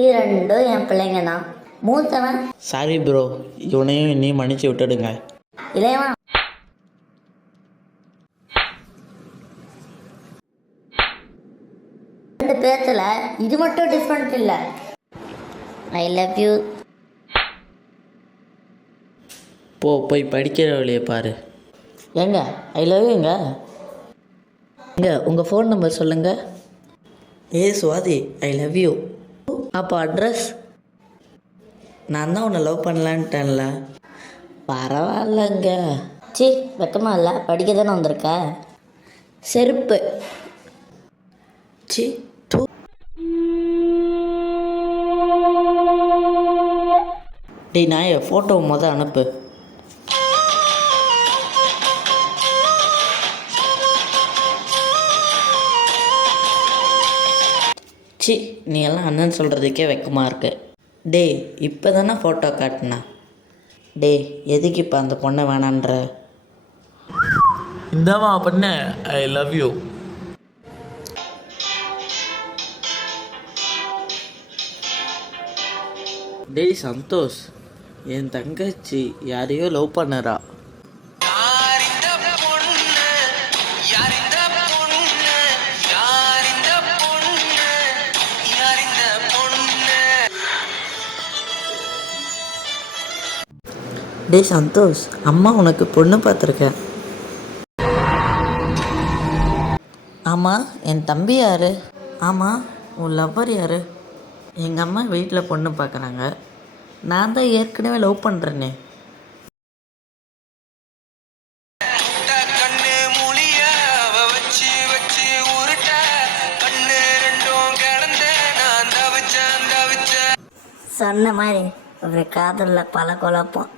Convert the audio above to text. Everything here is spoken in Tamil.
இது ரெண்டும் என் பிள்ளைங்க தான். மூத்தவன் சாரி ப்ரோ, இவனையும் இன்னையும் மன்னிச்சு விட்டுடுங்க. இளையவன் ரெண்டு பேர்த்துல இது மட்டும் டிஃப்ரெண்ட் இல்லை. ஐ லவ் யூ. போய் படிக்கிற வழியை பாரு. ஏங்க ஐ லவ் யூங்க. எங்க உங்கள் ஃபோன் நம்பர் சொல்லுங்கள். Swathi I love you. அப்போ அட்ரஸ்? நான் தான் உன்னை லவ் பண்ணலான்ட்டேன்ல. பரவாயில்லங்க. சி வெக்கமா இல்லை, படிக்க தானே வந்திருக்க. செருப்பு. சி தூ. டேய் நாயை, ஃபோட்டோ அனுப்பு. சி நீ எல்லாம் அண்ணன் சொல்கிறதுக்கே வெக்கமாக இருக்கு. டேய் இப்போ தானே ஃபோட்டோ காட்டினா. டேய் எதுக்கு இப்போ அந்த பொண்ணை வேணான்ற? இந்தாமா பொண்ணு, ஐ லவ் யூ. டேய் சந்தோஷ், என் தங்கச்சி யாரையோ லவ் பண்ணறா. டேய் சந்தோஷ், அம்மா உனக்கு பொண்ணு பார்த்துருக்கேன். ஆமாம், என் தம்பி யார்? ஆமாம், உன் லவ்வர் யார்? எங்கள் அம்மா வீட்டில் பொண்ணு பார்க்குறாங்க. நான் தான் ஏற்கனவே லவ் பண்ணுறேனே. சொன்ன மாதிரி ஒரு காதலில் பல குழப்பம்.